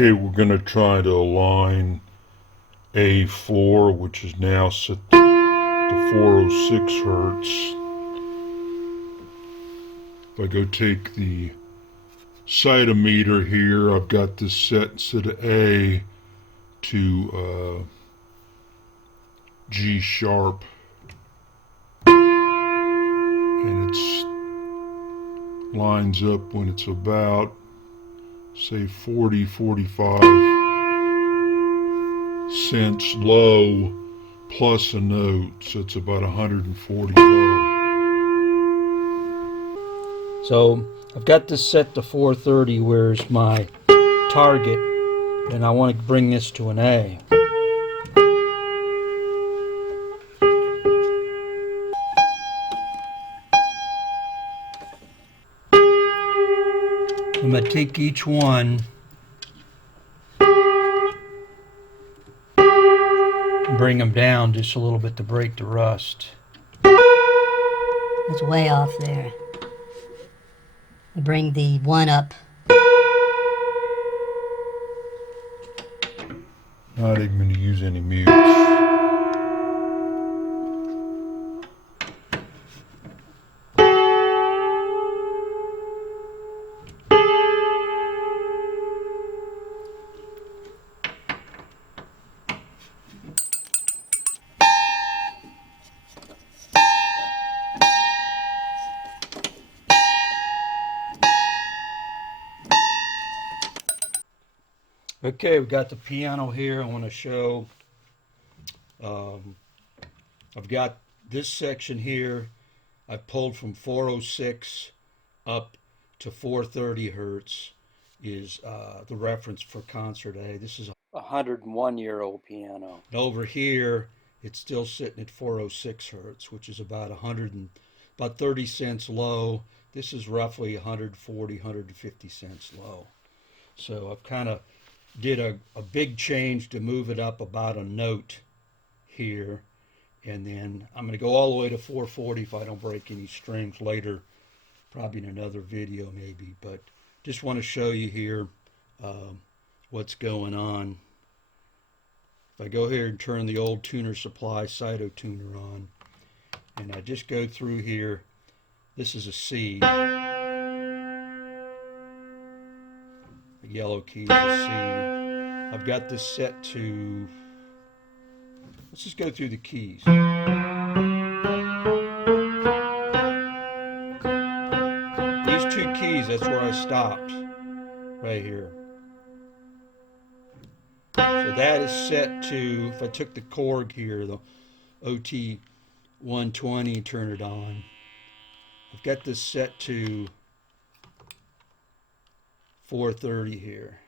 Okay, we're going to try to align A4, which is now set to 406 Hertz. If I go take the cytometer here, I've got this set instead of A to G sharp, and it lines up when it's about, say, 45 cents low plus a note, so it's about 140 low. So I've got this set to 430, where's my target, and I want to bring this to an A. I'm going to take each one and bring them down just a little bit to break the rust. It's way off there. I bring the one up. Not even going to use any mutes. Okay, we've got the piano here. I want to show, I've got this section here. I've pulled from 406 up to 430 Hertz is the reference for concert A. This is a 101-year-old piano. And over here, it's still sitting at 406 Hertz, which is about 30 cents low. This is roughly 140, 150 cents low. So I've kind of did a big change to move it up about a note here, and then I'm going to go all the way to 440 if I don't break any strings later, probably in another video maybe, but just want to show you here what's going on. If I go here and turn the old tuner supply Accu-Tuner on, and I just go through here, this is a C. The yellow key is a C. I've got this set to, let's just go through the keys. These two keys, that's where I stopped, right here. So that is set to, if I took the Korg here, the OT120 and turn it on, I've got this set to 430 here.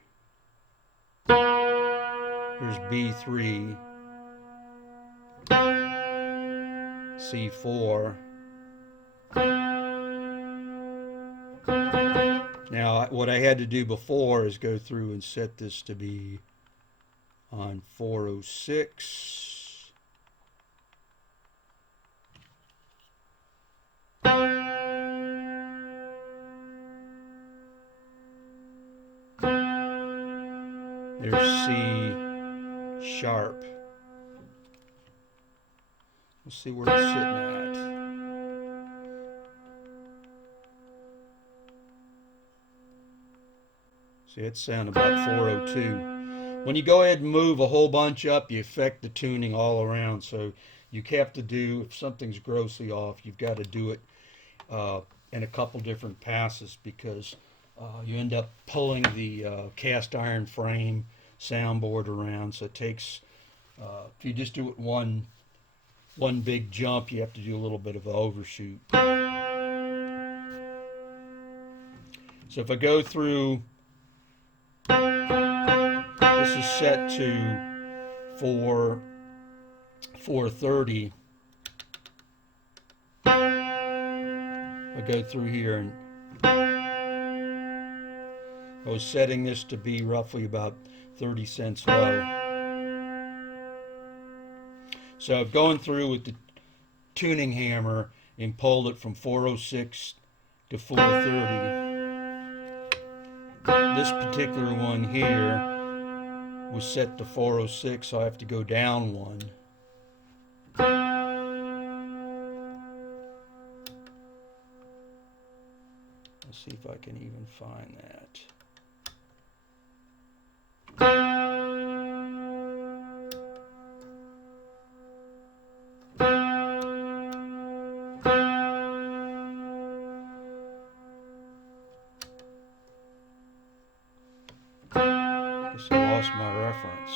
Here's B3, C4. Now, what I had to do before is go through and set this to be on 406. There's C sharp. Let's see where it's sitting at. See, it's sounding about 402. When you go ahead and move a whole bunch up, you affect the tuning all around. So you have to do, if something's grossly off, you've got to do it in a couple different passes, because you end up pulling the cast iron frame soundboard around. So it takes, if you just do it one big jump, you have to do a little bit of an overshoot. So if I go through, this is set to 430. I go through here, and I was setting this to be roughly about 30 cents low. So I've gone through with the tuning hammer and pulled it from 406 to 430. This particular one here was set to 406, so I have to go down one. Let's see if I can even find that. Guess I lost my reference.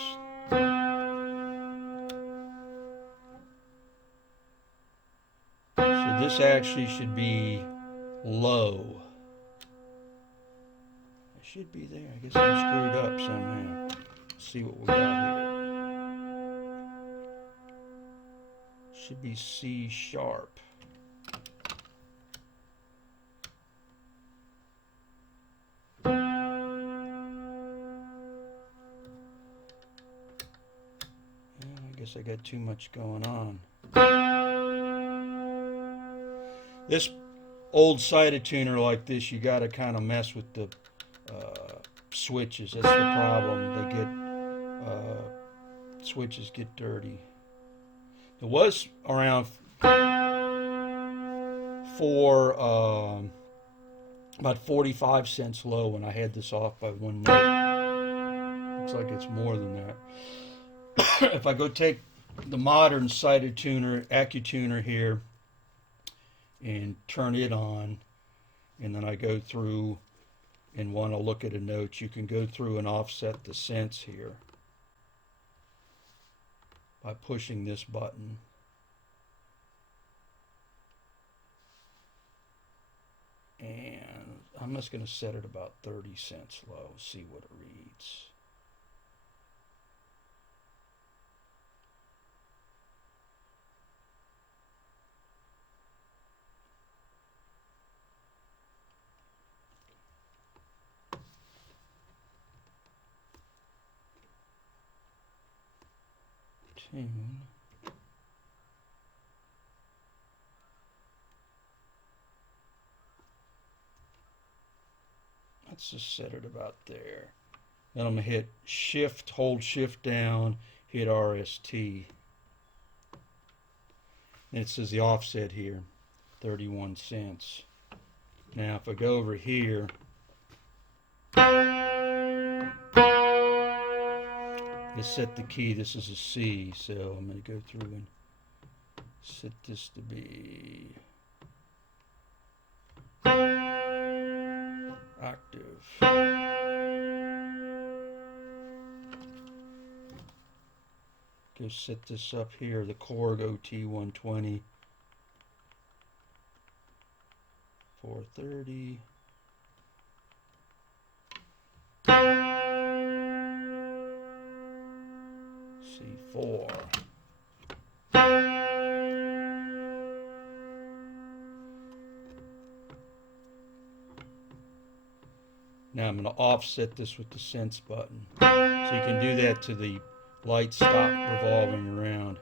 So this actually should be low. It should be there. I guess I'm screwed up somehow. Let's see what we got here. Should be C sharp. I guess I got too much going on. This old sighted tuner like this, you got to kind of mess with the switches. That's the problem. They get switches get dirty. It was around about 45 cents low when I had this off by 1 note. Looks like it's more than that. If I go take the modern sighted tuner, Accu-Tuner here, and turn it on, and then I go through and want to look at a note, you can go through and offset the cents here by pushing this button. And I'm just going to set it about 30 cents low, see what it reads. Tune. Let's just set it about there. Then I'm going to hit shift, hold shift down, hit RST. And it says the offset here, 31 cents. Now if I go over here, let's set the key. This is a C, so I'm going to go through and set this to be octave. Go set this up here, the Korg OT120, 430. C4. Now I'm going to offset this with the sense button. So you can do that to the light stop revolving around.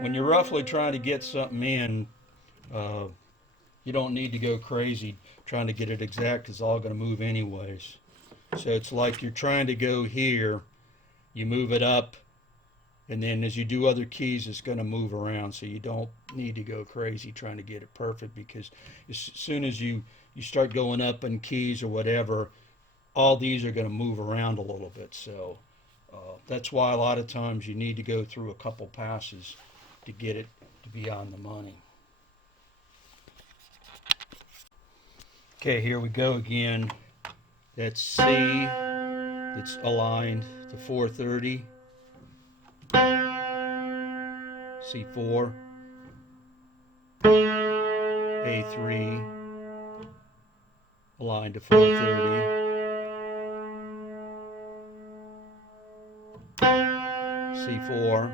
When you're roughly trying to get something in, you don't need to go crazy trying to get it exact, because it's all going to move anyways. So it's like you're trying to go here, you move it up, and then as you do other keys, it's going to move around. So you don't need to go crazy trying to get it perfect, because as soon as you start going up in keys or whatever, all these are going to move around a little bit. So that's why a lot of times you need to go through a couple passes to get it to be on the money. Okay, here we go again. That's C, that's aligned to 430. C4, A3, aligned to 430. C4.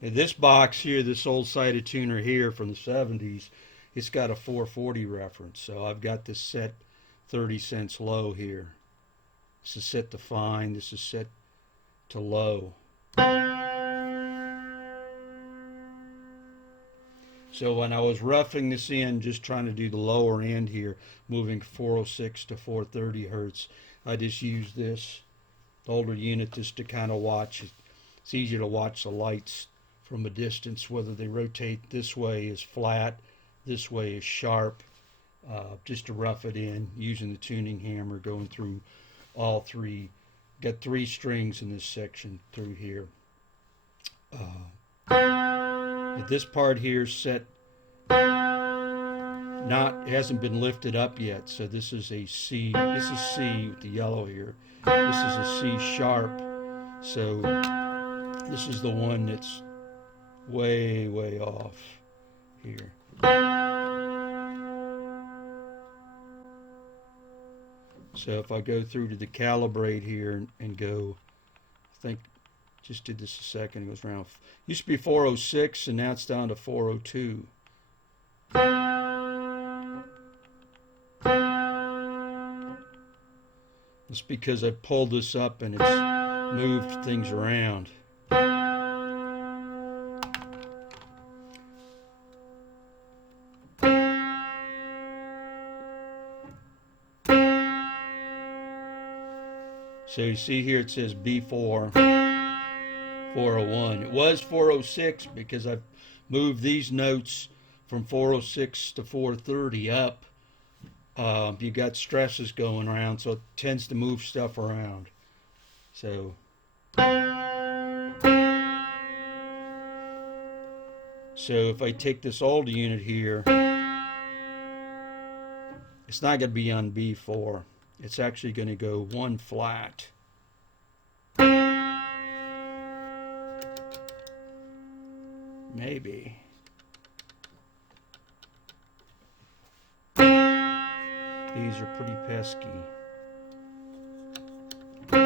Now this box here, this old sighted tuner here from the 70s, it's got a 440 reference. So I've got this set 30 cents low here. This is set to fine, this is set to low. So when I was roughing this in, just trying to do the lower end here, moving 406 to 430 hertz, I just used this older unit just to kind of watch. It's easier to watch the lights from a distance, whether they rotate this way is flat, this way is sharp, just to rough it in using the tuning hammer, going through all three. Got 3 strings in this section through here. This part here is set, it hasn't been lifted up yet, so this is a C. This is C with the yellow here. This is a C sharp, so this is the one that's way off here. So if I go through to the calibrate here and go, I think just did this a second, it goes around, used to be 406 and now it's down to 402. It's because I pulled this up and it's moved things around. So you see here it says B4 401. It was 406 because I've moved these notes from 406 to 430 up. You got stresses going around, so it tends to move stuff around. So if I take this older unit here, it's not going to be on B4. It's actually going to go 1 flat. Maybe. These are pretty pesky. They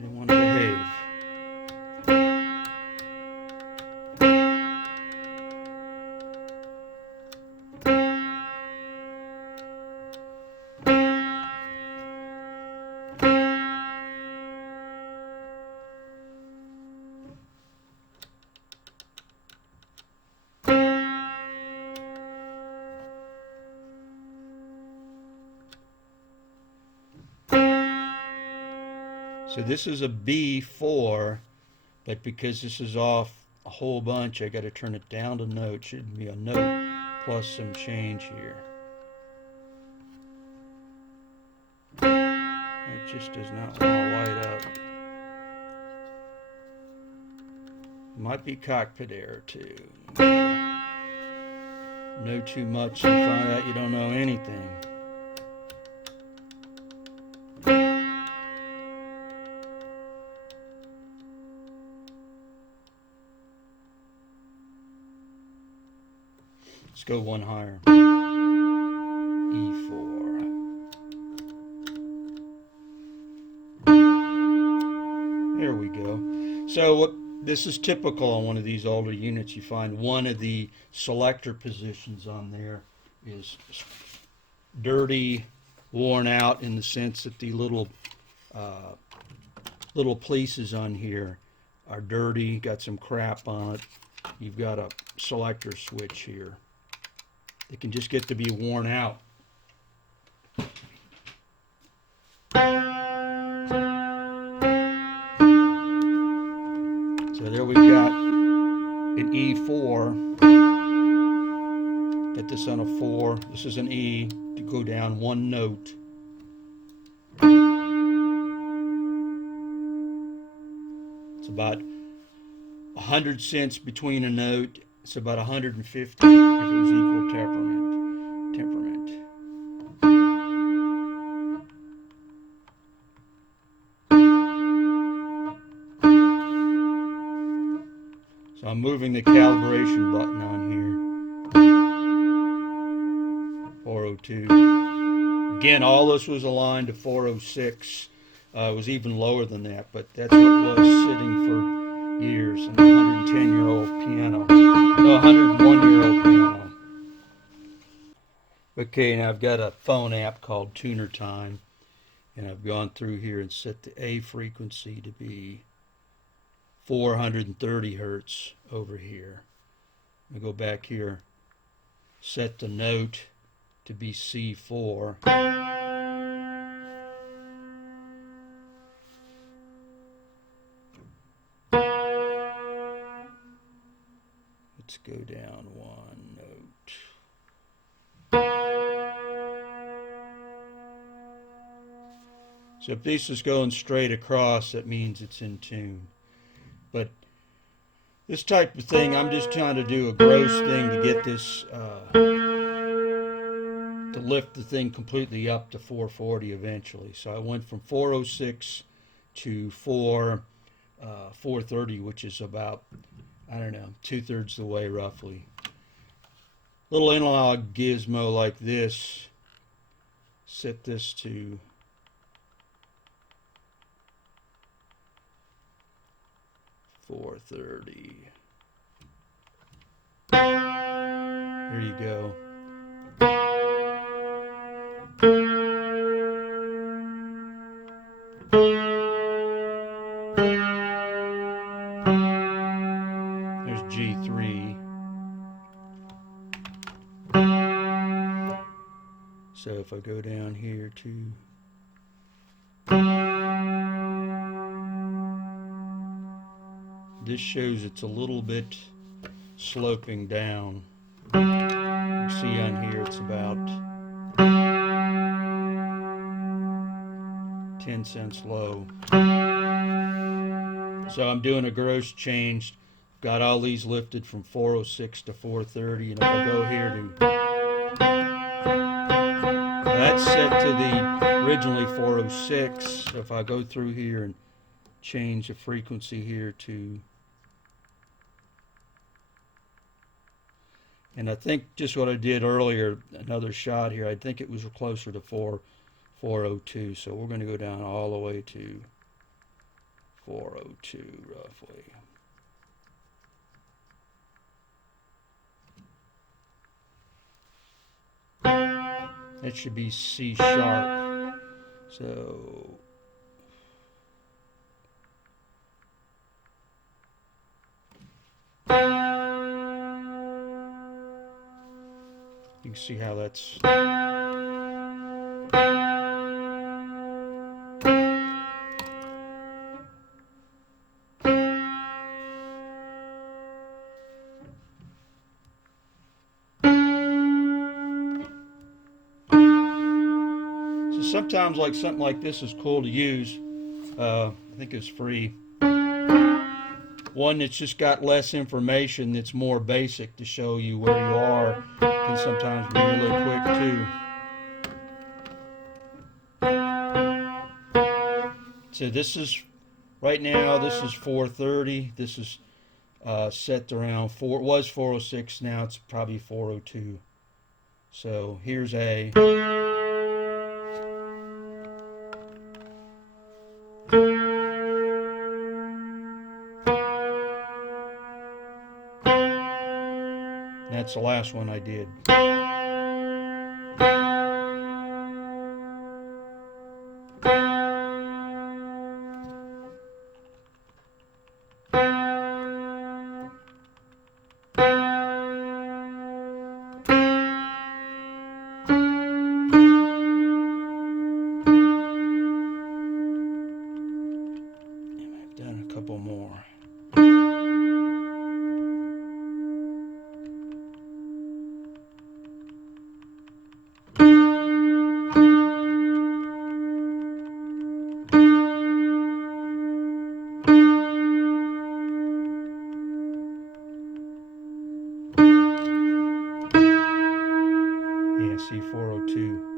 don't want to behave. So this is a B4, but because this is off a whole bunch, I got to turn it down to note. Should be a note plus some change here. It just does not want to light up. Might be cockpit error too. Know too much and find out you don't know anything. Let's go 1 higher. E4. There we go. So this is typical on one of these older units. You find one of the selector positions on there is dirty, worn out, in the sense that the little pieces on here are dirty, got some crap on it. You've got a selector switch here. It can just get to be worn out. So there we've got an E4. Get this on a 4. This is an E to go down 1 note. It's about 100 cents between a note. It's about 150 if it was equal temperament. So I'm moving the calibration button on here. 402. Again, all this was aligned to 406. It was even lower than that, but that's what it was sitting for years. An 110-year-old piano. No, 101-year-old piano. Okay, now I've got a phone app called Tuner Time, And I've gone through here and set the A frequency to be 430 Hertz over here. I go back here, set the note to be C4. Let's go down one note. So if this is going straight across, that means it's in tune. But this type of thing, I'm just trying to do a gross thing to get this, to lift the thing completely up to 440 eventually. So I went from 406 to 430, which is about, I don't know, 2/3 the way roughly. Little analog gizmo like this, set this to 430. There you go. There's G3. So if I go down here to this, shows it's a little bit sloping down. You can see on here it's about 10 cents low. So I'm doing a gross change. Got all these lifted from 406 to 430, and if I go here to, that's set to the originally 406. So if I go through here and change the frequency here to, and I think just what I did earlier, another shot here, I think it was closer to 402. So we're going to go down all the way to 402 roughly. It should be C sharp. So you can see how that's, sometimes like something like this is cool to use. I think it's free. One that's just got less information, that's more basic to show you where you are, can sometimes be really quick too. So this is, right now this is 430. This is set around it was 406, now it's probably 402. So here's A. That's the last one I did. I've done a couple more. Yeah, see 402.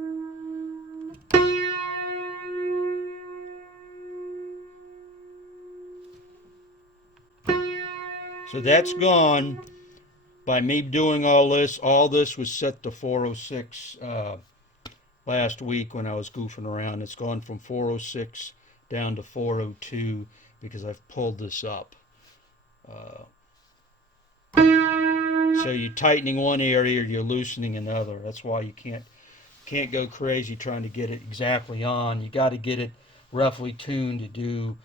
So that's gone. By me doing all this was set to 406 last week when I was goofing around. It's gone from 406 down to 402 because I've pulled this up. So you're tightening one area, you're loosening another. That's why you can't can't go crazy trying to get it exactly on. You got to get it roughly tuned to do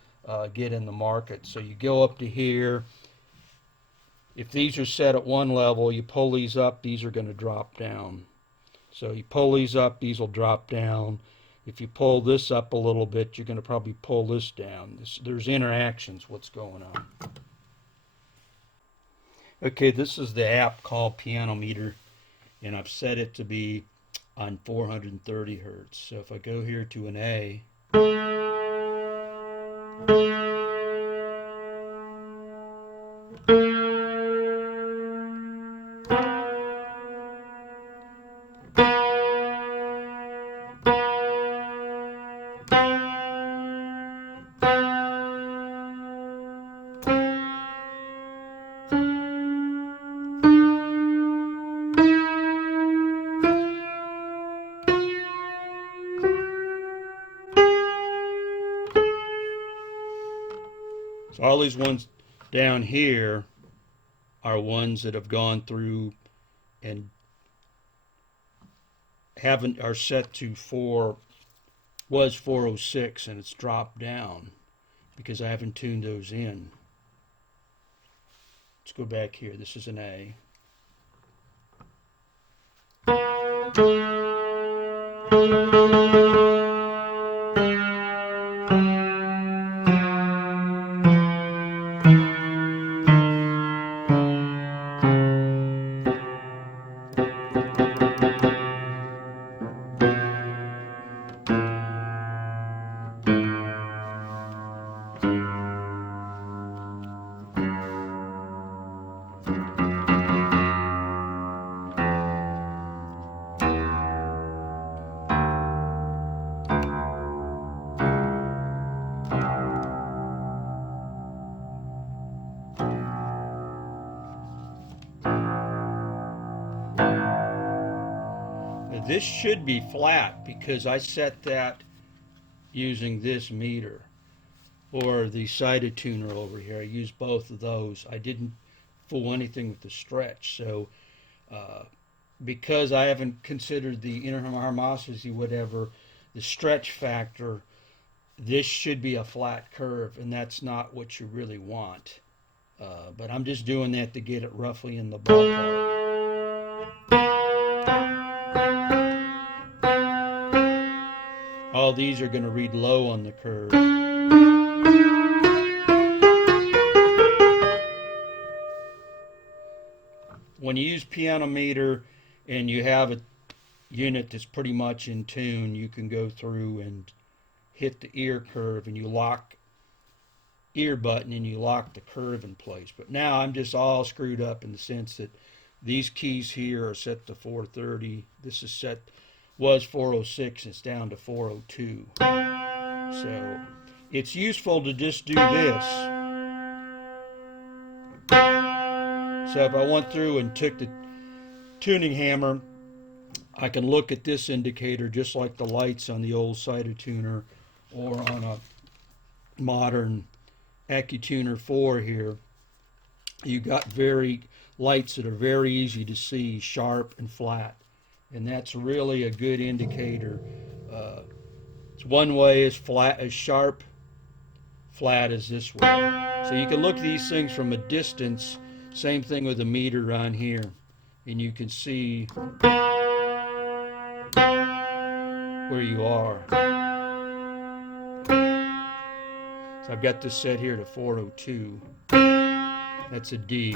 get in the market. So you go up to here. If these are set at one level, you pull these up, these are going to drop down. So you pull these up, these will drop down. If you pull this up a little bit, you're going to probably pull this down. There's interactions, what's going on. Okay, this is the app called Piano Meter, and I've set it to be on 430 Hertz. So if I go here to an A, so all these ones down here are ones that have gone through and are set to was 406, and it's dropped down because I haven't tuned those in. Let's go back here. This is an A. This should be flat because I set that using this meter or the Accu-Tuner over here. I used both of those. I didn't fool anything with the stretch. So because I haven't considered the interharmosity, whatever, the stretch factor, this should be a flat curve, and that's not what you really want. But I'm just doing that to get it roughly in the ballpark. All these are going to read low on the curve. When you use piano meter and you have a unit that's pretty much in tune, you can go through and hit the ear curve and you lock ear button and you lock the curve in place. But now I'm just all screwed up in the sense that these keys here are set to 430. This is was 406, it's down to 402. So it's useful to just do this. So if I went through and took the tuning hammer, I can look at this indicator just like the lights on the old Accu-Tuner or on a modern Accu-Tuner 4 here. You got lights that are very easy to see, sharp and flat. And that's really a good indicator. It's one way as sharp, flat as this way. So you can look at these things from a distance. Same thing with a meter on here. And you can see where you are. So I've got this set here to 402. That's a D.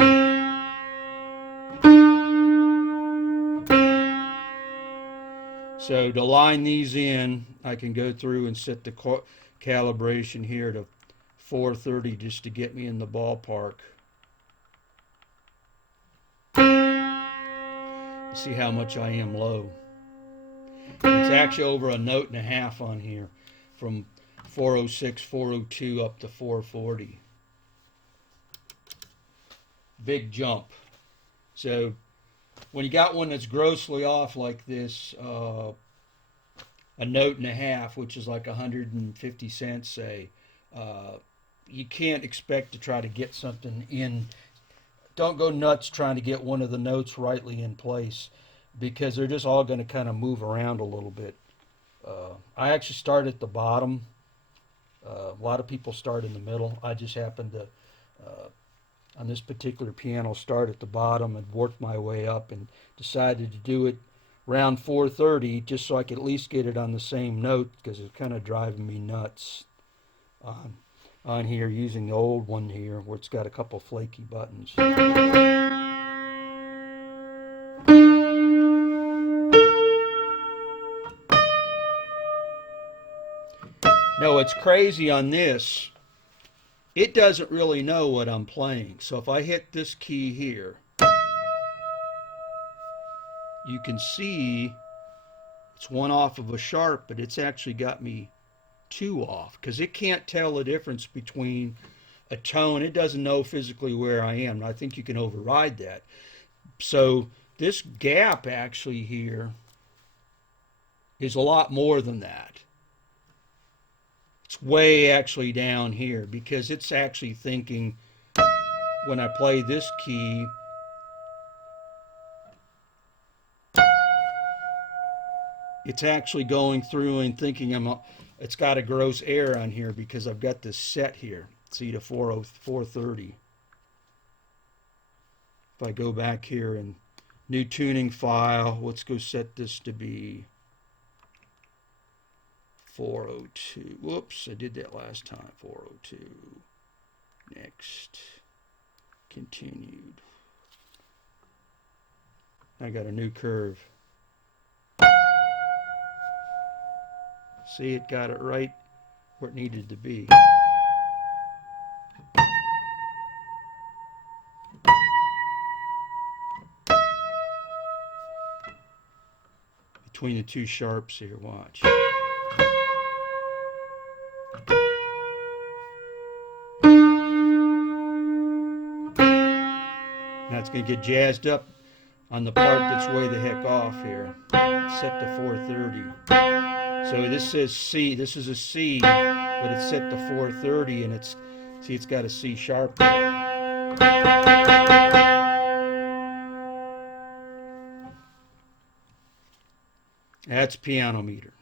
So to line these in, I can go through and set the calibration here to 430 just to get me in the ballpark. See how much I am low. It's actually over a note and a half on here, from 406, 402 up to 440. Big jump. So when you got one that's grossly off like this, a note and a half, which is like 150 cents, say, you can't expect to try to get something in. Don't go nuts trying to get one of the notes rightly in place. because they're just all going to kind of move around a little bit. I actually start at the bottom. A lot of people start in the middle. I just happened to, on this particular piano, start at the bottom and work my way up, and decided to do it around 430 just so I could at least get it on the same note, because it's kind of driving me nuts on here using the old one here where it's got a couple flaky buttons. Now what's crazy on this, it doesn't really know what I'm playing. So if I hit this key here, you can see it's one off of a sharp, but it's actually got me two off, because it can't tell the difference between a tone. It doesn't know physically where I am. I think you can override that. So this gap actually here is a lot more than that. It's way actually down here, because it's actually thinking when I play this key, it's actually going through and thinking it's got a gross error on here because I've got this set here. See, to 430. If I go back here and new tuning file, let's go set this to be 402. Whoops, I did that last time. 402. Next. Continued. I got a new curve. See, it got it right where it needed to be. Between the two sharps here, watch. Now it's going to get jazzed up on the part that's way the heck off here. It's set to 430. So this says C. This is a C, but it's set to 430, and it's, see, it's got a C sharp there. That's piano meter.